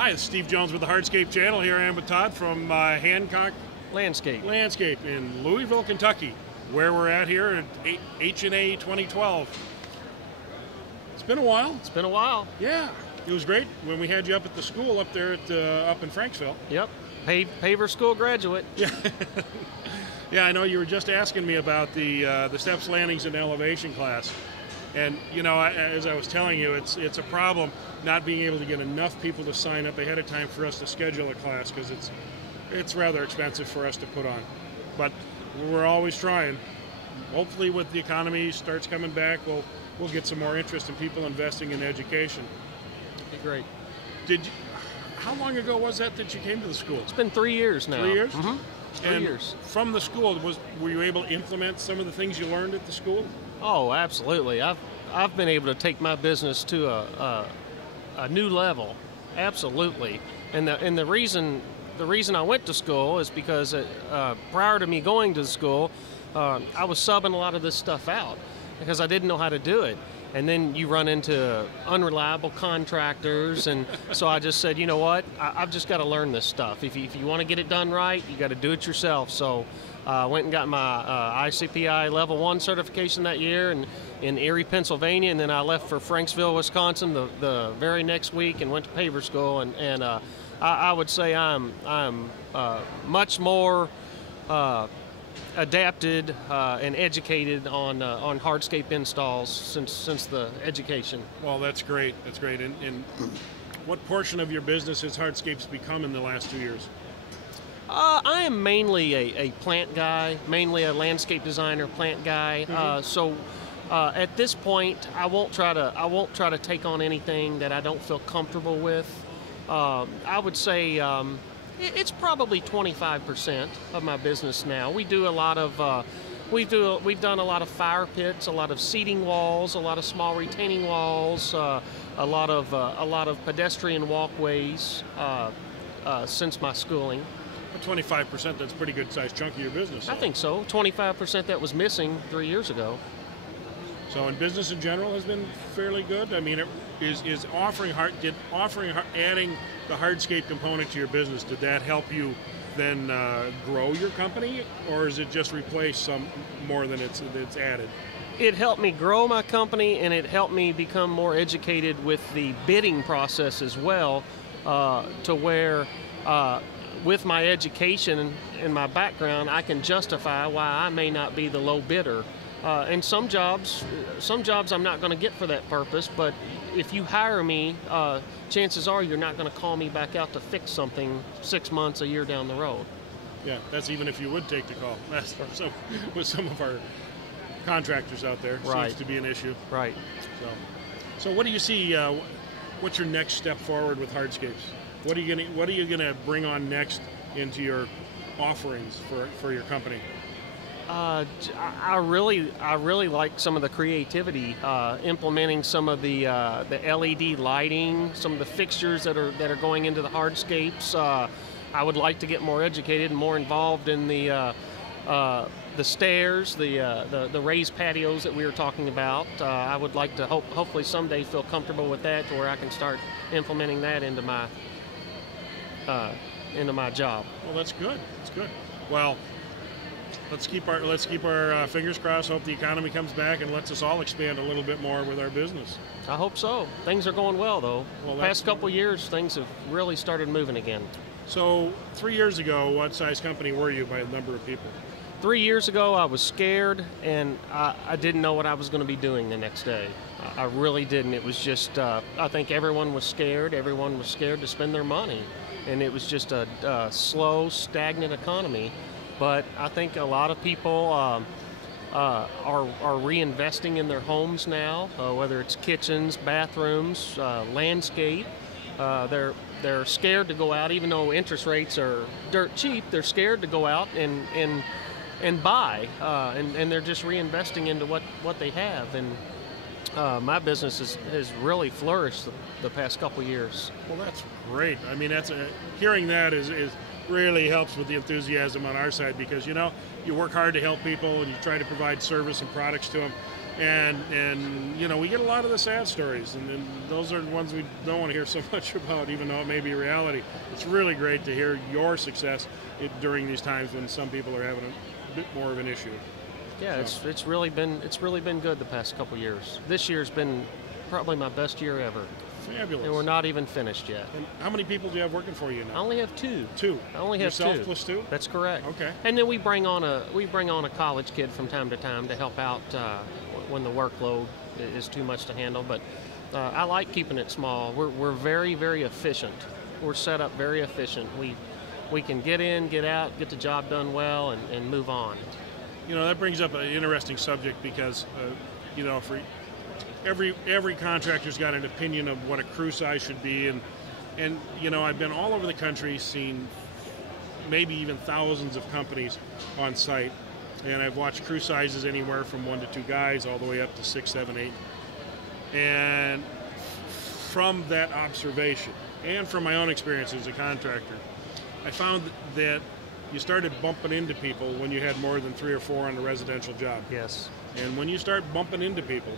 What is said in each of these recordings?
Hi, it's Steve Jones with the Hardscape channel. Here I am with Todd from Hancock Landscape in Louisville, Kentucky, where we're at here at H&A 2012. It's been a while. It's been a while. Yeah, it was great when we had you up at the school up there at up in Franksville. Yep, paver school graduate. Yeah, yeah. I know you were just asking me about the steps, landings, and elevation class. And you know, as I was telling you, it's a problem not being able to get enough people to sign up ahead of time for us to schedule a class, because it's rather expensive for us to put on. But we're always trying. Hopefully, with the economy starts coming back, we'll get some more interest in people investing in education. That'd be great. How long ago was that you came to the school? It's been 3 years now. 3 years? Mm-hmm. 3 years. From the school, were you able to implement some of the things you learned at the school? Oh, absolutely. I've been able to take my business to a new level. Absolutely. And the reason I went to school is because prior to me going to the school, I was subbing a lot of this stuff out because I didn't know how to do it. And then you run into unreliable contractors, and so I just said, you know what, I've just got to learn this stuff. If you want to get it done right, you got to do it yourself. So I went and got my ICPI Level 1 certification that year in Erie, Pennsylvania, and then I left for Franksville, Wisconsin the very next week and went to paver school. And I would say I'm much more adapted and educated on hardscape installs since the education. Well, that's great. That's great. And what portion of your business has hardscapes become in the last 2 years? I am mainly a plant guy, mainly a landscape designer, plant guy. Mm-hmm. So at this point, I won't try to take on anything that I don't feel comfortable with. I would say it's probably 25% of my business now. We do a lot of we've done a lot of fire pits, a lot of seating walls, a lot of small retaining walls, a lot of pedestrian walkways since my schooling. 25%, that's a pretty good sized chunk of your business. I think so. 25% that was missing 3 years ago. So, in business in general has been fairly good. I mean, adding the hardscape component to your business, did that help you then grow your company, or is it just replace some more than it's added? It helped me grow my company, and it helped me become more educated with the bidding process as well, to where with my education and my background, I can justify why I may not be the low bidder. And some jobs I'm not going to get for that purpose, but if you hire me, chances are you're not going to call me back out to fix something 6 months, a year down the road. Yeah, that's even if you would take the call. That's with some of our contractors out there, right. Seems to be an issue. Right. So what do you see? What's your next step forward with hardscapes? What are you gonna bring on next into your offerings for your company? I really like some of the creativity, implementing some of the LED lighting, some of the fixtures that are going into the hardscapes. I would like to get more educated and more involved in the stairs, the raised patios that we were talking about. I would like to hopefully someday feel comfortable with that, to where I can start implementing that into my job. Well, that's good. That's good. Well, let's keep our fingers crossed. Hope the economy comes back and lets us all expand a little bit more with our business. I hope so. Things are going well, though. Well, past couple years, things have really started moving again. So 3 years ago, what size company were you by the number of people? 3 years ago, I was scared, and I didn't know what I was going to be doing the next day. I really didn't. It was just, I think everyone was scared. Everyone was scared to spend their money. And it was just a slow, stagnant economy. But I think a lot of people are reinvesting in their homes now, whether it's kitchens, bathrooms, landscape. They're scared to go out, even though interest rates are dirt cheap. They're scared to go out and buy, and they're just reinvesting into what they have. And my business has really flourished the past couple years. Well, that's great. I mean, hearing that is really helps with the enthusiasm on our side, because you work hard to help people and you try to provide service and products to them, And you know, we get a lot of the sad stories, and those are the ones we don't want to hear so much about, even though it may be reality. It's really great to hear your success during these times when some people are having a bit more of an issue. Yeah, So. it's really been good the past couple years. This year's been probably my best year ever. Fabulous. And we're not even finished yet. And how many people do you have working for you now? I only have two. Two. I only have Yourself two. plus two? That's correct. Okay. And then we bring on a college kid from time to time to help out when the workload is too much to handle. But I like keeping it small. We're very, very efficient. We're set up very efficient. We can get in, get out, get the job done well, and move on. You know, that brings up an interesting subject because, you know, for every contractor's got an opinion of what a crew size should be, and you know, I've been all over the country, seen maybe even thousands of companies on site, and I've watched crew sizes anywhere from 1 to 2 guys all the way up to 6, 7, 8. And from that observation and from my own experience as a contractor, I found that you started bumping into people when you had more than 3 or 4 on a residential job. Yes. And when you start bumping into people,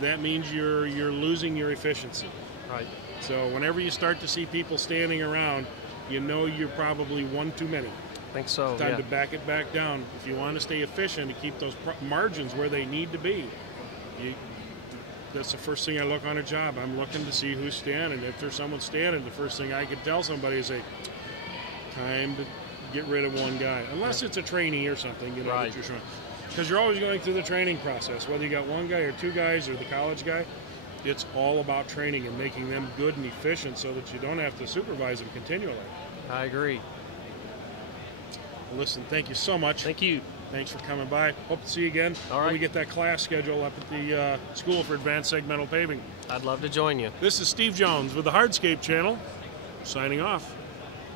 that means you're losing your efficiency. Right. So whenever you start to see people standing around, you know you're probably one too many. I think so. Time yeah. to back it back down. If you want to stay efficient and keep those margins where they need to be, that's the first thing I look on a job. I'm looking to see who's standing. If there's someone standing, the first thing I could tell somebody is, time to get rid of one guy. Unless it's a trainee or something, you know, Right. that you're showing. Because you're always going through the training process, whether you got one guy or 2 guys or the college guy. It's all about training and making them good and efficient so that you don't have to supervise them continually. I agree. Well, listen, thank you so much. Thank you. Thanks for coming by. Hope to see you again All when right. we get that class schedule up at the School for Advanced Segmental Paving. I'd love to join you. This is Steve Jones with the Hardscape channel, signing off.